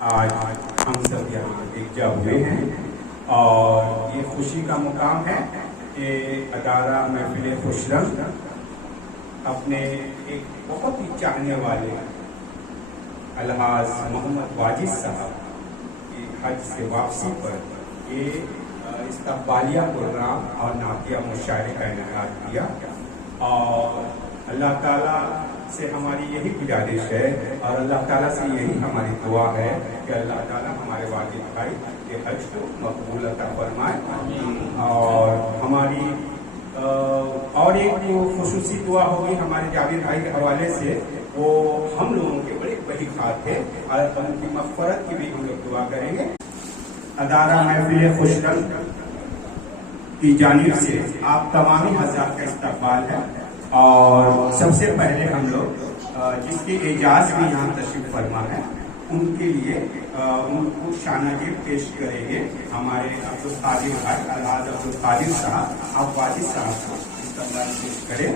आज हम सब यहाँ एकजा हुए हैं और ये खुशी का मुकाम है कि अदारा महफिल खुशरम अपने एक बहुत ही चाहने वाले अलहाज मोहम्मद वाजिद साहब की हज से वापसी पर ये इस्तक़बालिया प्रोग्राम और नातिया मुशायरे का इनेकाद किया। और अल्लाह ताला से हमारी यही गुजारिश है और अल्लाह ताला से यही हमारी दुआ है कि अल्लाह ताला हमारे वाजिद भाई के हज को मकबूल अता फरमाए। और हमारी और एक जो खुसूसी दुआ होगी हमारे जावेद भाई के हवाले से, वो हम लोगों के बड़े बड़ी खात थे और उनकी मग़फ़रत की भी हम लोग दुआ करेंगे। अदारा महफिल खुशरम की जानिब से आप तमामी हज़रात का इस्तक़बाल है। और सबसे पहले हम लोग जिसके एजाज भी यहाँ तशरीफ फरमा है उनके लिए उनको शानाज़ेब पेश करेंगे हमारे अब्दुल कादिर भाई अलहाज अब्दुल कादिर साहब। आप वाजिद साहब को इस्तक़बाल पेश करें।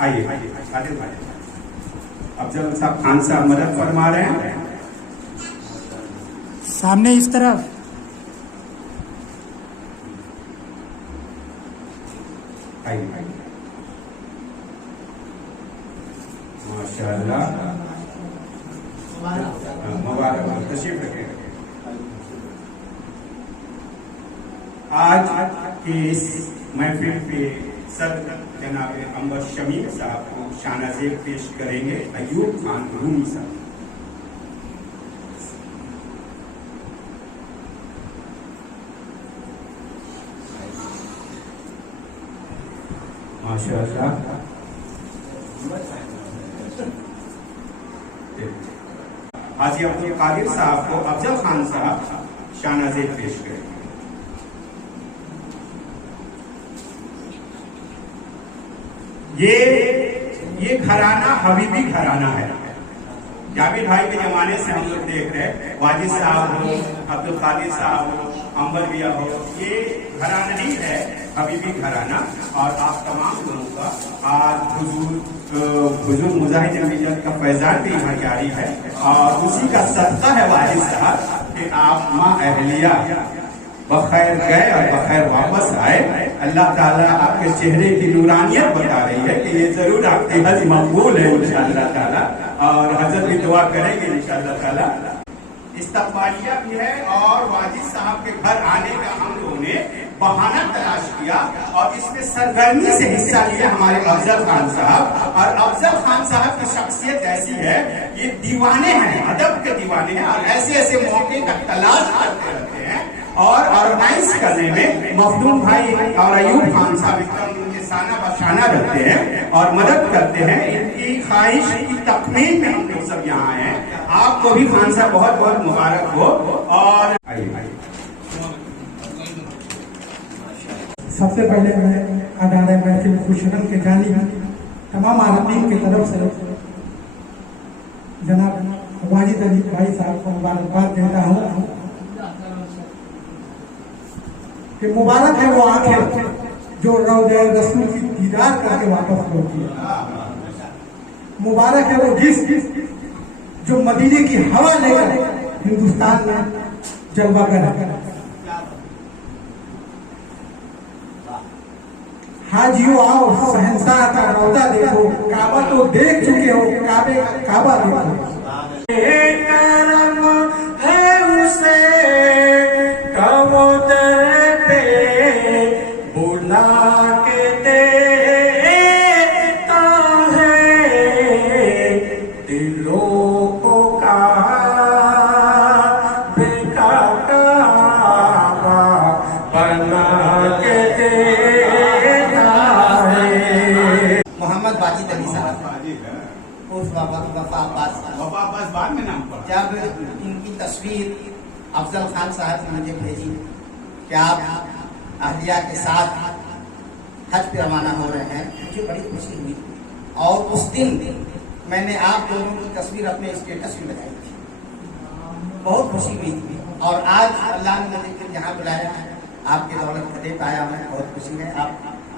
आइए कादिर भाई। अफजल साहब खान साहब मदद फरमा रहे हैं सामने इस तरफ। आइए माशाअल्लाह मुबारक तशरीफ रखें। आज के इस महफिल पे सदर जनाब अंबर शमीर साहब को शानाज़ेब पेश करेंगे अयूब खान रूमी साहब। माशाअल्लाह। हाजी अब्दुल कादिर साहब को अफजल खान साहब शानाज़ेब पेश करेंगे। ये घराना हबीबी घराना है। जावेद भाई के जमाने से हम लोग देख रहे हैं, वाजिद साहब हो, अब्दुल कादिर साहब हो, अंबर भैया हो, ये घराना ही है हबीबी घराना। और आप तमाम लोगों का आज हुजूर मुजाहिद अमीजद का फैजान भी यहाँ जारी है और उसी का सदका है वाजिद साहब कि आप माँ अहलिया बखैर गए और बखैर वापस आए। अल्लाह ताला आपके चेहरे की नूरानियत बता रही है कि ये जरूर आपकी हज मकबूल है इंशाअल्लाह ताला। और हजरत भी दुआ करेंगे इंशाअल्लाह ताला। इस्तक़बालिया भी है और वाजिद साहब के घर आने का हम लोगों ने बहाना तलाश किया और इसमें सरगर्मी से हिस्सा लिया हमारे अफजल खान साहब। और अफजल खान साहब की शख्सियत ऐसी है, ये दीवाने हैं, अदब के दीवाने हैं और ऐसे ऐसे मौके का तलाश करते रहते हैं और ऑर्गेनाइज करने में मखदूम भाई और अयूब खान साहब एकदम उनके साना बशाना रहते हैं और मदद करते हैं। इनकी ख्वाहिश की तकमील में हम लोग सब यहाँ आए हैं। आपको भी खान साहब बहुत बहुत मुबारक हो। और आइए सबसे पहले मैं अदारा महफिल खुशरम के जानी तमाम आदमीन की तरफ से जनाब वाजिद अली भाई साहब को मुबारकबाद देता हूँ कि मुबारक है वो आंखें जो रौज़े रसूल की दीदार करके वापस लौटी है। मुबारक है वो जिस्म जो मदीने की हवा लेकर हिंदुस्तान में जलवा कर। हाजियों आओ शहंशाह का रौज़ा देखो, काबा तो देख चुके हो, काबे का काबा देखो। करम है उसे कबूतर पे बुला के देता है, दिलों को काबे का काबा बना के मोहम्मद वाजिद अली साहब उस वफा अब्बास बाद में नाम पड़ा। जब इनकी तस्वीर अफजल खान साहब ने मुझे भेजी कि आप अहलिया के साथ हज पे रवाना हो रहे हैं, मुझे बड़ी खुशी हुई। और उस दिन मैंने आप दोनों की तस्वीर अपने स्टेटस में लगाई थी, बहुत खुशी हुई थी। और आज अल्लाह ने मुझे फिर यहाँ बुलाया है, आपके दौलत खदे पाया, मैं बहुत खुशी है।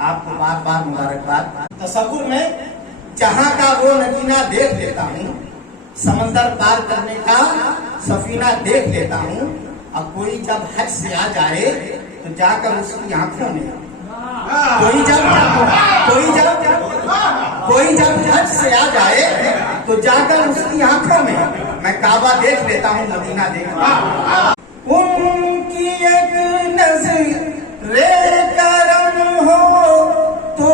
आपको बार बार मुबारकबाद। तसव्वुर में जहाँ का वो नगीना देख लेता हूँ, समंदर पार करने का सफीना देख लेता हूँ, और कोई जब हज से आ जाए तो जाकर उसकी आंखों में, कोई जब हज से आ जाए तो जाकर उसकी आंखों में मैं काबा देख लेता हूँ, मदीना देख लेता हूँ। उनकी एक नज़रे करम हो तो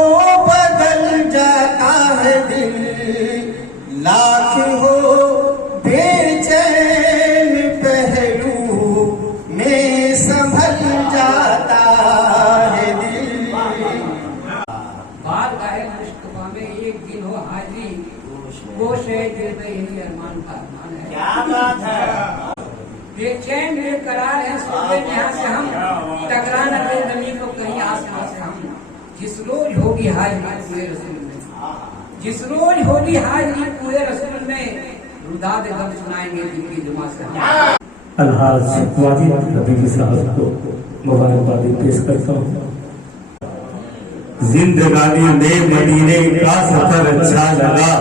बदल जाता है दिल, लाख हो बेचैन पहलू में संभल जाता है दिल। बार गाहे मुस्तफा में एक दिन हो हाजिरी, वो से दिल में यही अरमान का अरमान है। क्या बात है। बेचैन बेकरार है, सोचे यहाँ से हम टकरा न दे जमीन को कहीं आसमान से हम। जिस रोज होगी हाजिरी पूरे रसूल में, जिस रोज होगी हाजिरी पूरे रसूल में, रुदाद गम सुनाएंगे दिल की जुमा से हम। अलहाज वाजिद नबी साहब को मुबारकबादी पेश करता हूँ। जिंदगानी में मदीने का सफर अच्छा लगा,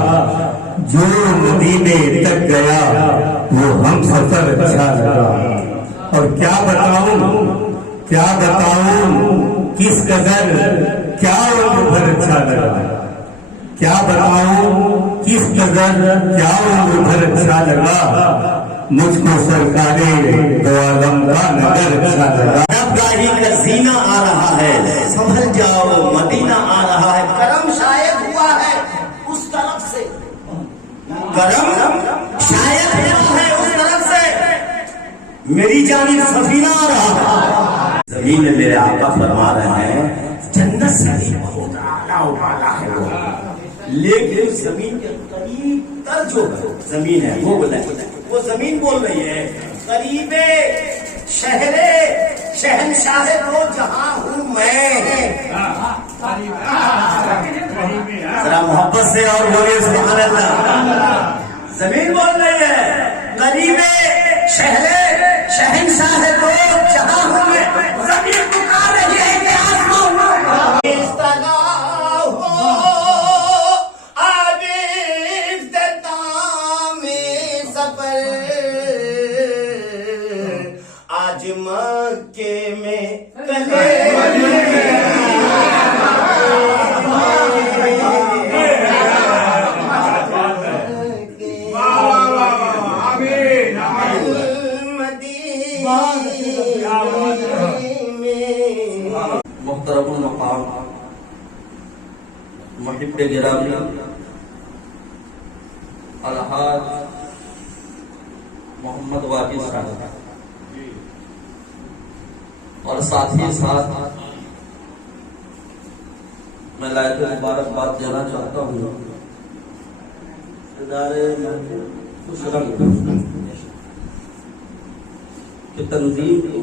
जो मदीने तक गया वो हम सफर अच्छा लगा। और क्या बताऊं किस कदर क्या उम्र भर अच्छा लगा, क्या बताऊं किस कदर क्या उम्र भर अच्छा लगा, मुझको सरकारे दो आलम का नगर अच्छा लगा। गाड़ी का जीना आ रहा है, संभल जाओ मदीना आ रहा है। करम शायद हुआ है उस तरफ से, करम शायद हुआ है उस तरफ से, मेरी जानिब सफीना आ रहा है। जमीन में मेरे आका फरमा रहे हैं जन्नत से बहुत आला उबाला है वो, लेकिन जमीन के करीब तर जो जमीन है वो बोला, वो जमीन बोल रही है करीबे शहरे शहनशाह तो जहां हूं मैं। जरा मोहब्बत से और बोलिए सुभान अल्लाह। जमीन बोल रही है करीबे शहरे शहनशाह तो जहां हूं मैं। जमीन पुकार रही है कि आसमान इस तरह हो आगे में सफर, आज मक्के में कले मुहतरमुल मकाम मुहिब्बे गिरामी अलहाज मोहम्मद वाजिद साहब और साथ ही साथ मैं लायक मुबारकबाद देना चाहता हूँ इदारे खुशरंग की तंजीम को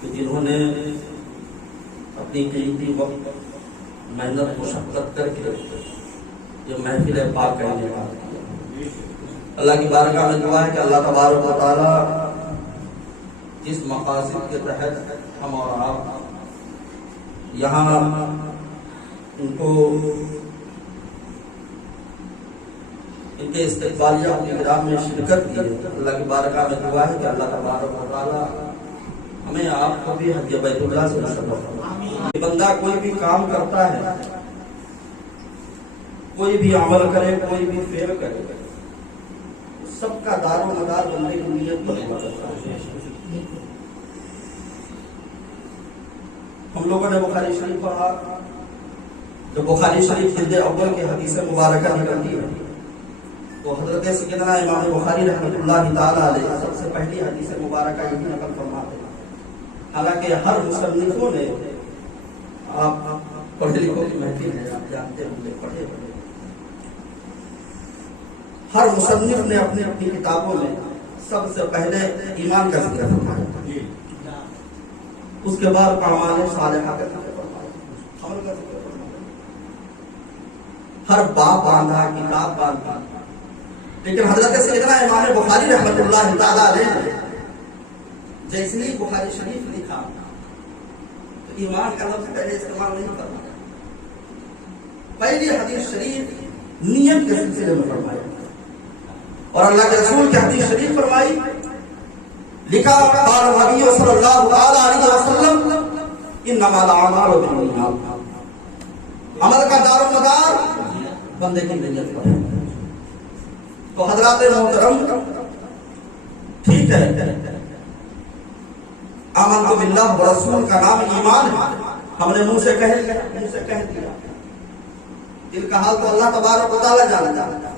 कि जिन्होंने अपनी कीमती वक्त मेहनत मुशक्कत करके ये महफिल पाक करने का अल्लाह की बारगाह में दुआ है कि अल्लाह तबारक व तआला जिस मकासद के तहत हम और आप यहाँ उनको इनके इस्तिक़बालिया प्रोग्राम में शिरकत की है, अल्लाह की बारगाह में दुआ है कि अल्लाह तबारक व तआला हमें आपको भी हज बैतुल्लाह से मुशर्रफ करे। बंदा कोई भी काम करता है, कोई भी अमल करे, कोई भी फेल करे, सबका दारो मदार बंदे की नीयत पर हुआ करता है। हम लोगों ने बुखारी शरीफ पढ़ा, जब बुखारी शरीफ जिल्द अव्वल के हदीस मुबारक निकलती है तो हजरत सैयदना इमाम बुखारी रहमतुल्लाह ताला अलैह सबसे पहली हदीस मुबारक यही नकल फरमाते हैं। हालांकि हर मुसन्निफों ने, आप पढ़े लिखों की महफिल है, आप जानते होंगे, पढ़े हर मुसन्निफ ने अपनी अपनी किताबों में सबसे पहले ईमान का जिक्र फरमाया, उसके बाद अमाल सालिहा का जिक्र फरमाया, अमल का जिक्र फरमाया, हर बाब बांधा, किताब बांधा। लेकिन हजरत सैयदना इमाम बुखारी रहमतुल्लाह ताला अलैह जैसे ही बुखारी शरीफ लिखा तो ईमान का लफ्ज पहले इस्तेमाल नहीं करना, पहली हदीस शरीफ नियत के सिलसिले में फरमाया। और अल्लाह के रसूल की हदीस शरीफ फरमाई, लिखा क़ाल नबी सल्लल्लाहु अलैहि वसल्लम इन्नमल अमालु बिन्नियात, अमल का दारोमदार बंदे की नियत पर है। तो हजरात मोहतरम, ठीक है, आमन बिल्लाह व रसूल का नाम ईमान है, हमने मुंह से कह दिया, दिल का हाल तो अल्लाह तबारक व तआला जानता है।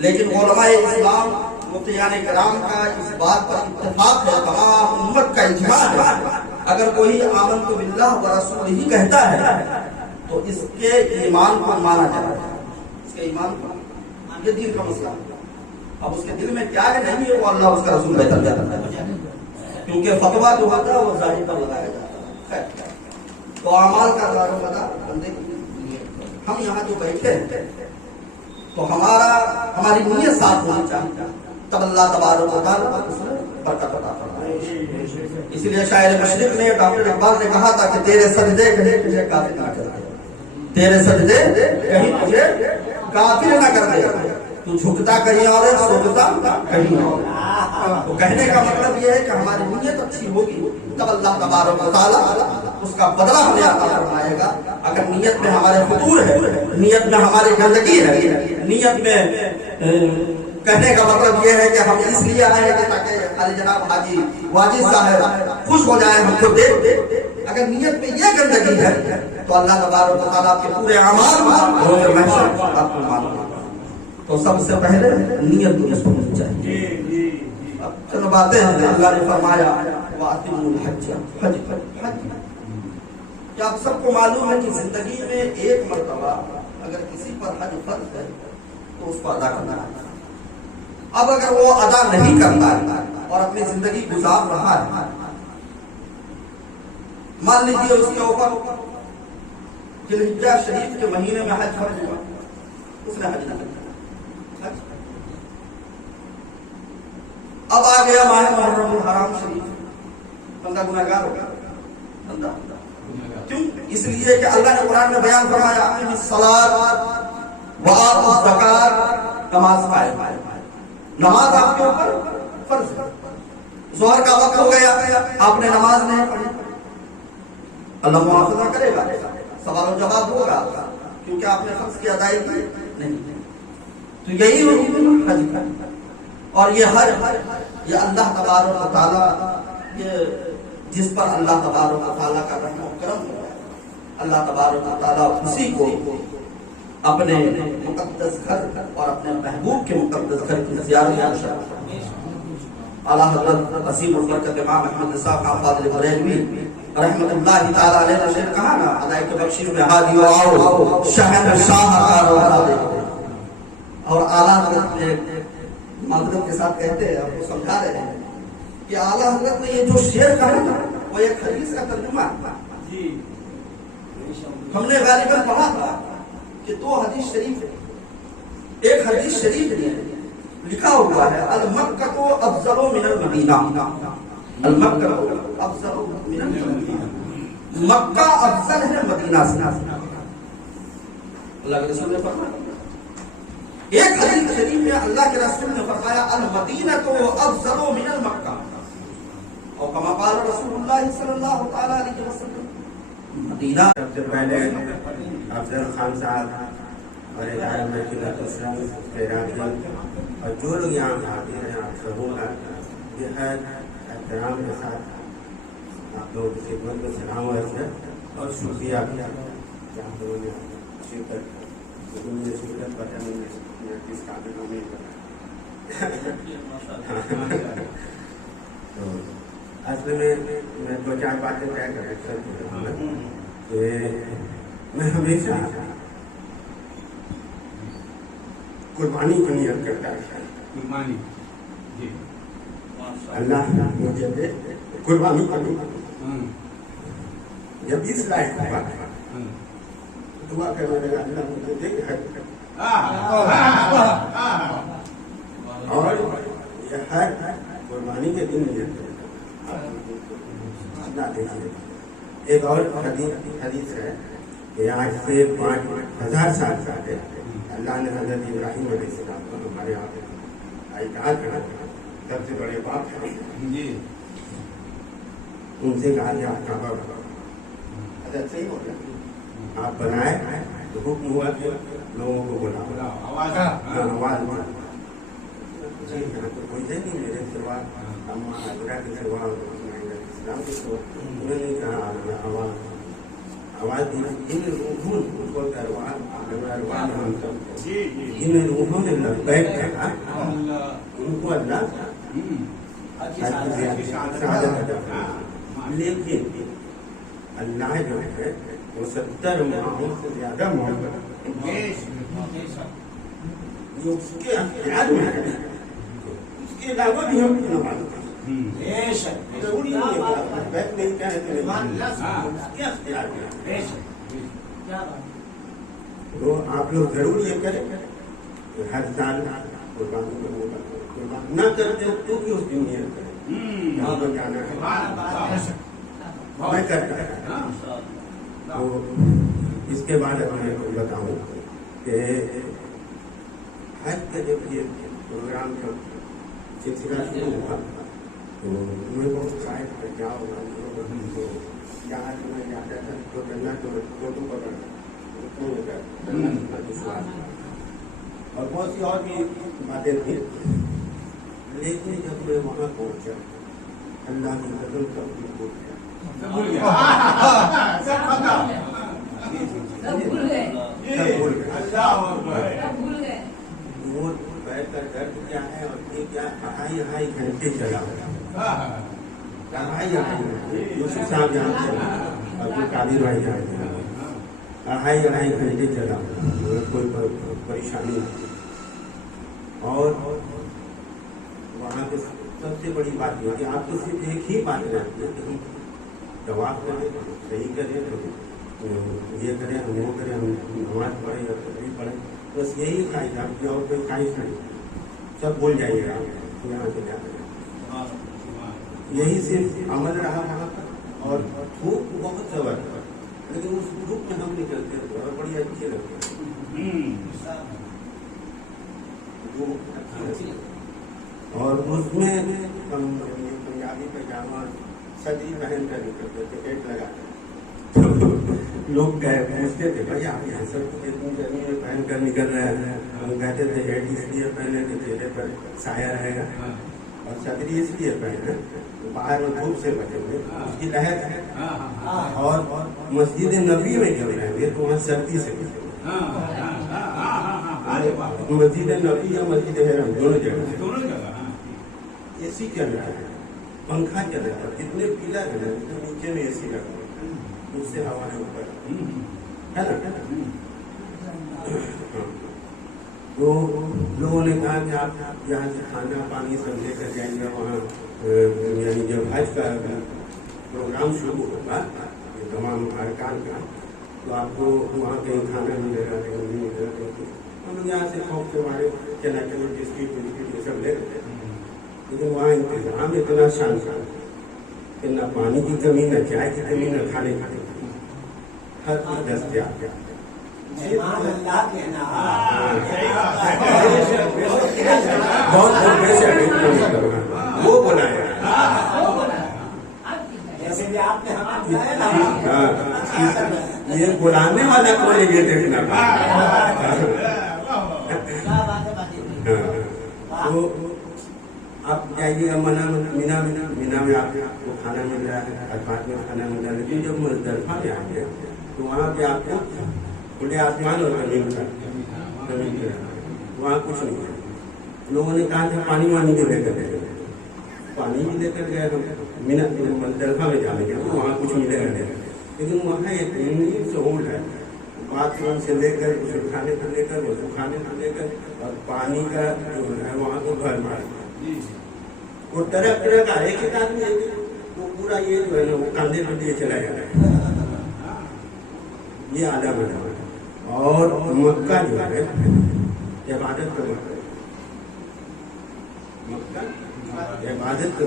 लेकिन उलमाए इस्लाम मुफ्तियाने किराम का इस बात पर इत्तेफाक है, तमाम उम्मत का इजमा है, अगर कोई आमन बिल्लाह व रसूल ही कहता है तो इसके ईमान को माना जाता है, इसके ईमान को, ये दिल का मसला है। अब उसके दिल में क्या है नहीं है वो अल्लाह उसका रसूल बेहतर जानता है, क्योंकि फतवा जो होता है वो जाहिर पर लगाया जाता है। तो अमाल का दारोमदार बंदे, हम यहाँ जो बैठे हैं तो हमारी नीयत साफ होनी चाहिए, तब अल्लाह तबारक व तआला उसमें बरकत अता फरमाए। इसलिए शायर मशरिक ने, डॉक्टर इकबाल ने कहा था कि तेरे सजदे कहीं तुझे काफिर ना कर दे, तेरे सजदे कहीं तुझे काफिर ना कर दे, तू झुकता कहीं और है, सोचता कहीं और। तो कहने का मतलब यह है कि हमारी नीयत अच्छी होगी तब अल्लाह तबारक व तआला उसका बदला हमें अता फरमाएगा। अगर नीयत में हमारे फुतूर है, नीयत में हमारी गंदगी है, नीयत में कहने का मतलब यह है कि हम इसलिए आए हैं कि ताकि अली जनाब हाजी वाजिद साहब खुश हो जाए हमको देख, अगर नीयत में ये गंदगी है तो अल्लाह तबारक व तआला आपके पूरे अमाल आपको मालूम। तो सबसे पहले नीयत दुरुस्त होनी चाहिए। अब चलो बातें हैं, अल्लाह ने फरमाया वातिमुल हज, क्या आप सबको मालूम है कि जिंदगी में एक मर्तबा अगर किसी पर हज फर्ज है तो उसको अदा करना है। अब अगर वो अदा नहीं करता है और अपनी जिंदगी गुजार रहा है, मान लीजिए उसके ऊपर जिल्हिज्जा शरीफ के महीने में हज फर्ज हुआ, उसने हज नहीं किया, अब आ गया माह मुहर्रमुल हराम शरीफ, बंदा गुनहगार हो गया। बंदा क्यों? इसलिए कि अल्लाह ने कुरान में बयान फरमाया अक़ीमिस्सलात व आतुज़ ज़कात, नमाज कायम, नमाज आपके ऊपर फर्ज है। ज़ोहर का वक्त हो गया, आपने नमाज नहीं पढ़ी, अल्लाह मुआफ़ज़ा करेगा, सवाल जवाब होगा, क्योंकि आपने फर्ज की अदायगी नहीं की। तो यही हज का, और ये हज ये अल्लाह तबारक व तआला, ये जिस पर अल्लाह तबारक व तआला का रहम और करम हो, अल्लाह तबारक व तआला उसी को अपने मुक़द्दस घर और अपने महबूब के मुक़द्दस घर की ज़ियारत आला हज़रत असीमुल बरकत इमाम अहमद साहब खान फाज़िल बरेलवी रहमतुल्लाहि तआला अलैहि ने शेर कहा ना, अदाए के बख्शिश में हादियो आओ शहंशाह का रोज़ा देखो। और आला हज़रत ने मादरत के साथ कहते हैं, आपको समझा रहे हैं कि आला हज़रत ने ये जो शेर कहा ना वो एक हदीस का तर्जुमा जी। हमने गालिबन पढ़ा था कि दो हदीस शरीफ है, एक हदीस शरीफ में लिखा हुआ है अल मक्का अफज़लु मिनल मदीना, अल मक्का अफज़लु मिनल मदीना, मक्का अफजल है मदीना से। अल्लाह के रसूल ने फरमाया, एक हदीस शरीफ में अल्लाह के रसूल ने फरमाया अल मदीना तो अफज़लु मिनल मक्का, और कमा क़ाल रसूलुल्लाह सल्लल्लाहु तआला अलैहि वसल्लम मदीना। सबसे पहले अफजल खान साहब और इदारा और जो लोग यहाँ आते हैं, आप सबों का बेहद एहतराम के साथ आप लोगों की खिदमत में सलाम और शुक्रिया भी आप लोगों ने शिरकत पता किस काबिल में तो असल में मैं दो चार बातें तय कर सकता हूँ कि मैं हमेशा कुर्बानी की नियत करता है। कुर्बानी जी, अल्लाह मुझे दे कुर्बानी करूँ। जब इस लायक हुआ दुआ करने लगा, अल्लाह मुझे दे और यह हर कुर्बानी के दिन नियत करता। एक और हदीस है कि आज से 5000 साल पहले अल्लाह ने हजरत इब्राहिम अलैहिस्सलाम को हमारे यहाँ आइकान करा, सबसे बड़े बाप हैं जी, उनसे कहा कि आप काबा बनाओ। अच्छा सही हो गया, आप बनाए तो हुक्म हुआ कि लोगों को बुलाओ, आवाज जी यहाँ तो कोई है नहीं मेरे सिवा, अम्मा हाजरा के सिवा, इस्लाम के सिवा। उन्होंने कहा आवाज आवाज दी, इन रूहों को दरबार हम सब इन रूहों ने लब्बैक कहा, उनको अल्लाह लेकिन अल्लाह जो है वो 70 माहों से ज्यादा मोहब्बत उसके अख्तियार में है, उसके अलावा भी हम जरूरी नहीं है उसके अख्तियार में। तो आप लोग जरूर ये करें हर साल कुर्बानी न करते हो तो भी उस दिन नियत करें यहाँ पर जाना है, मैं करता है। तो इसके बाद मैं बताऊं कि हज का जब ये प्रोग्राम का सिलसिला शुरू हुआ तो मेरे को शायद क्या होगा तो जहाँ मैं जाता था तो गन्ना तो फोटो पकड़ना और बहुत सी और भी बातें थी, लेकिन जब मैं वहाँ पहुँचा अल्लाह की कसम सब कुछ भूल गया, वो पैर का दर्द क्या है और ये क्या अढ़ाई घंटे चला, यूसुफ साहब यहाँ से अब्दुल कादिर भाई यहाँ से अढ़ाई घंटे चला, कोई परेशानी नहीं। और वहाँ पे सबसे बड़ी बात ये कि आपको सिर्फ एक ही बात रहती है कि हम जवाब करें, सही करें, ये करें, हम वो करें, हम नमाज पढ़ें या तस्वीर पढ़ें, बस यही ख्वाहिश आपकी और कोई ख्वाहिश नहीं, सब भूल जाइएगा यहाँ से जाकर। यही सिर्फ अमल रहा वहाँ पर। और धूप बहुत जबरदस्त, लेकिन उस धूप में हम निकलते थे और बड़ी अच्छी लगती है, और उसमें हम पंजाबी पैजामा सदी पहन कर निकलते थे, पेट लगा कर। तो लोग पूछते थे भाई आप यहाँ सब इतनी गर्मी में पहन कर निकल रहे हैं, हम कहते थे हेड इसलिए पहने कि चेहरे पर साया रहेगा, और सदरी इसलिए पहने बाहर में धूप से बचेंगे, उसकी लहर है। और मस्जिद नबी में जब रहेंगे तो वहाँ सर्दी से बचेंगे, मस्जिद नबी या मस्जिद हरम दोनों जगह एसी चल रहा है, पंखा चल रहा है, जितने पिलर है तो नीचे में एसी लगा, उससे हवा है ऊपर, है ना। तो लोगों ने कहा कि आप यहाँ से खाना पानी सब लेकर जाएंगे वहाँ, यानी जब हज का प्रोग्राम शुरू होगा ये तमाम अरकान का, तो आपको वहाँ कहीं खाना मिलेगा, कहीं नहीं मिलेगा। हम लोग यहाँ से खौफ के मारे चना बिस्किट ये सब ले रहे, लेकिन वहाँ इंतजाम इतना शानदार कि न पानी की कमी, न चाय की कमी, न खाने की कमी, हर कुछ दस्तयाब। बहुत वो बुलाया ये बुलाने वाला कौन है ये देखना। तो आप जाइएगा मीना में आपको खाना मिल रहा है, अरफात में खाना मिल रहा है, लेकिन जब मुज़दलिफा में आ गया तो वहाँ पे आपको खुले आसमान और जमीन वहाँ कुछ नहीं है। लोगों ने कहा था पानी वानी भी लेकर गए, पानी भी लेकर गए हम मीना मुज़दलिफा में जाने के तो वहाँ कुछ मिलेगा नहीं, लेकिन वहाँ इतनी सहूलत है, बाथरूम से लेकर खाने को लेकर खाने को लेकर और पानी का जो है वहाँ को घर मार वो तरह तरह का एक आदमी वो पूरा ये जो है ना वो कंधे पर लिए चला जा रहा है, ये आदम है। और मक्का जो है इबादत का मक्का इबादत का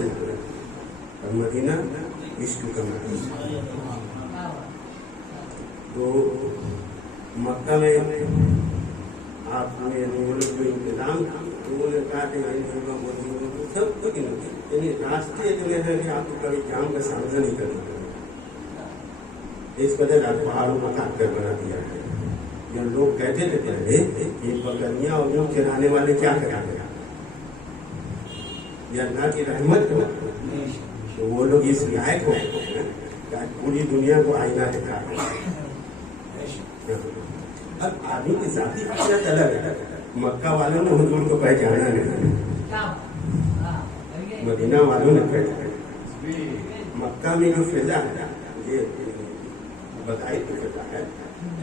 और मदीना इश्क का। तो मक्का में आपने वो लोग जो इंतजाम उन्होंने कहा कि सब कुछ यानी राष्ट्रीय जो है कि आपको कभी जाम का सामना नहीं करना इस कदर पहाड़ों को काट कर बना दिया है। ये लोग कहते थे पहले ये बकरियां और ऊँट चराने वाले क्या करेंगे, ये अल्लाह की रहमत हो तो वो लोग इस लायक हो पूरी दुनिया को आईना दिखा रहे। अब आदमी की जाति फितरत अलग है। मक्का वालों ने हुजूर को पहचाना नहीं, मदीना वालों ने पहचाना। मक्का में जो फिजा है ये बताई तो फिजा है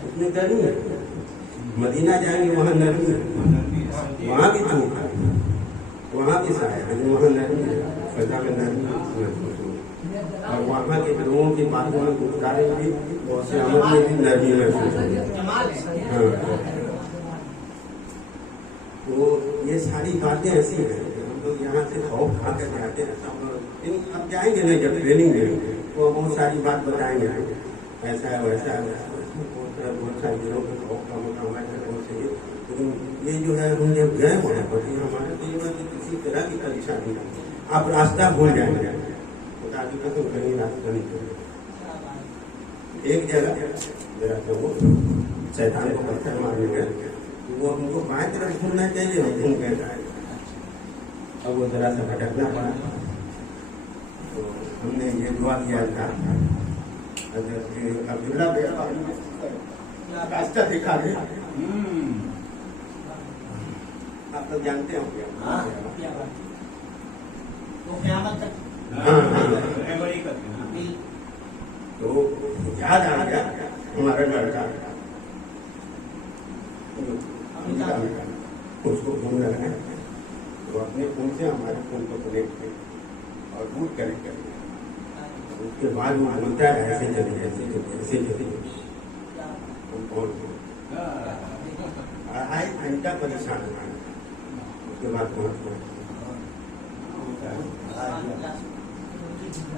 उसमें गर्मी है, मदीना जाएंगे वहाँ नरमी है, वहाँ भी धूप है, वहाँ भी साया है, वहाँ नरमी है, फिजा में नरमी। और वहाँ के लोगों की बातों में गुजारे भी बहुत से अमल में भी नरमी महसूस होती। तो ये सारी बातें ऐसी हैं कि हम लोग यहाँ से खौफ खा कर जाते हैं। अब जाएंगे नहीं, जब ट्रेनिंग देंगे तो बहुत सारी बात बताएंगे, ऐसा है वैसा है बहुत सारी जगहों पर खौफ का मुकाम है। लेकिन ये जो है हम जब गए वहाँ पर हमारे जीवन में किसी तरह की परेशानी नहीं, आप रास्ता भूल जाएंगे ताकि तो कहीं रास्ता नहीं छोड़े। एक जगह मेरा तो वो शैतान को पत्थर मारने गए, वो हमको बाएं तरफ घूमना चाहिए, हम घूम गए दाएं। अब वो जरा सा भटकना पड़ा तो हमने ये दुआ किया था अब्दुल्ला रास्ता दिखा दे। आप लोग जानते होंगे तो याद आ गया हमारा लड़का उसको फोन लगाए तो अपने फोन से हमारे फोन को कनेक्ट किया और बूट कनेक्ट कर दिया। उसके बाद वो बोलता है ऐसे चलिए ऐसे चलिए ऐसे चलिए, फोन अढ़ाई घंटा परेशान हुआ। उसके बाद फोन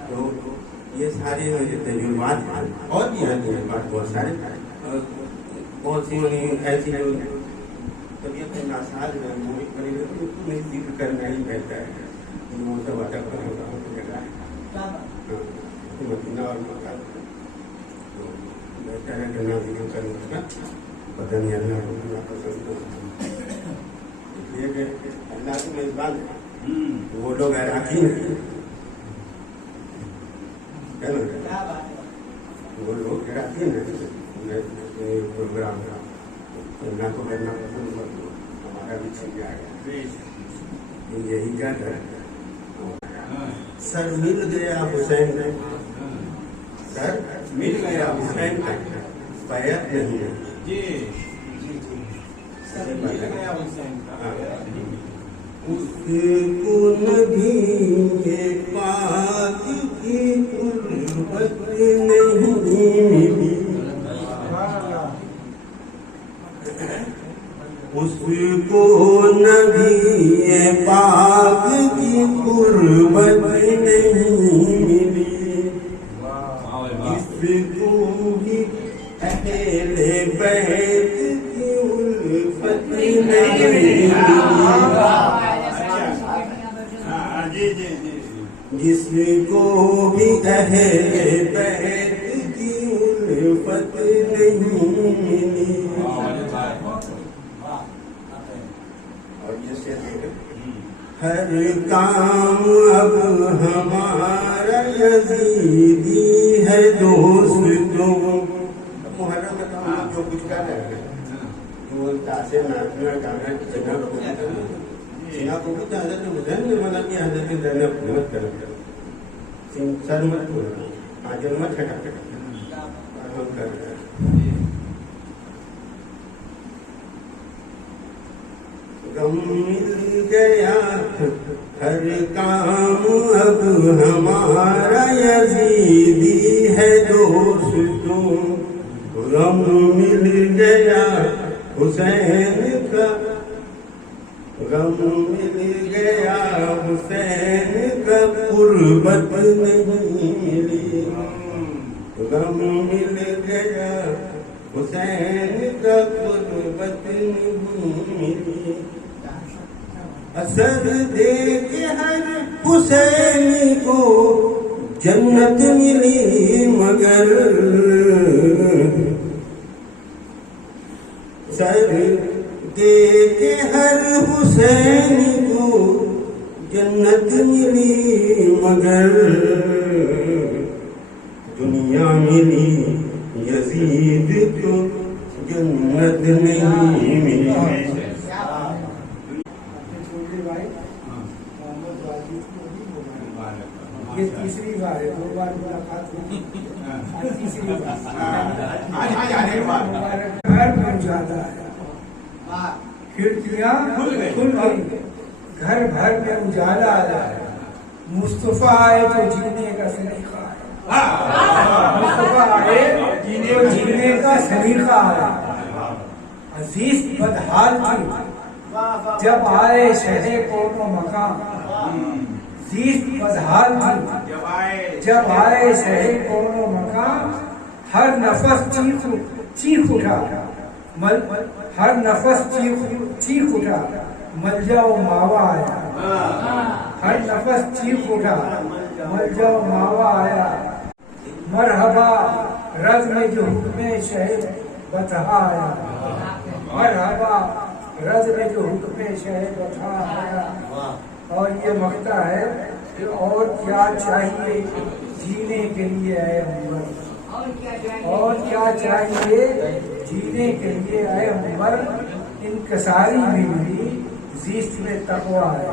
तो ये सारे तजुर्बात और भी हैं बात बहुत सारे बहुत सी ऐसी तबीयत में नासाज है मूवी करेंगे तो उसको नहीं जिक्र करना ही बेहतर है। वो सब अटक जगह है मदीना और मक्का तो बेहतर है कि ना जिक्र करना उसका पता नहीं अल्लाह पसंद हो। इसलिए अल्लाह के मेजबान वो लोग अराकीन वो लोग अराकीन प्रोग्राम अल्लाह को करना पसंद कर दो, हमारा भी छिप जाएगा। यही क्या है सर मिल गया हुसैन का, सर मिल गया हुसैन का पैर नहीं है उसको नबी के पाक की कुर्बत नहीं मिली, उसको नबी पाक की कुर्बत नहीं मिली, इसको भी अहले बैत की उल्फत नहीं मिली, जिसको भी अहले बैत की उल्फत नहीं मिली। और ये शेर हर काम अब हमारा यजीदी है दोस्तों। मुहर्रम में तो हम जो कुछ कर रहे हैं वो तासे नाचना गाना सीना को भी हजरत हुसैन ने मना किया, हजरत ज़ैनब मत करो सर मत बोलना आजल मत हटा हम कर रहे हैं। गम मिल गया हर काम अब हमारा यजीदी है दोस्तों, गम मिल गया हुसैन का, गम मिल गया हुसैन का कुर्बत नहीं मिली, गम मिल गया हुसैन का कुर्बत मोहब्बत नहीं मिली, असर दे के हर हुसैन को जन्नत मिली, मगर सर दे के हर हुसैन को जन्नत मिली, मगर दुनिया मिली यजीद को जन्नत नहीं मिली। ये तीसरी बार है, 2 बार मुलाकात हुई, तीसरी बार घर में उजाला है, खिड़कियां खुल गई, घर भर में उजाला आया है। मुस्तफा आए तो जीने का सलीका है, मुस्तफा आए तो जीने का सलीका है। अजीज बदहाल थी जब आए शहर कोनो मकाम, अजीज बदहाल थी जब आए शहर कोनो मकाम। हर नफस चीख उठा, हर नफस चीख उठा, मल जाओ मावा आया। हर नफस चीख उठा, मल जाओ मावा आया। मरहबा रज में जो हुक्म शहर बतहा आया, मरहबा रज में जो हुक्म शहर बतहा आया। और ये मकता है कि और क्या चाहिए जीने के लिए आए अम्बर, और क्या चाहिए जीने के लिए आए अम्बर। इनकसारी मिली जीत में तकवा है।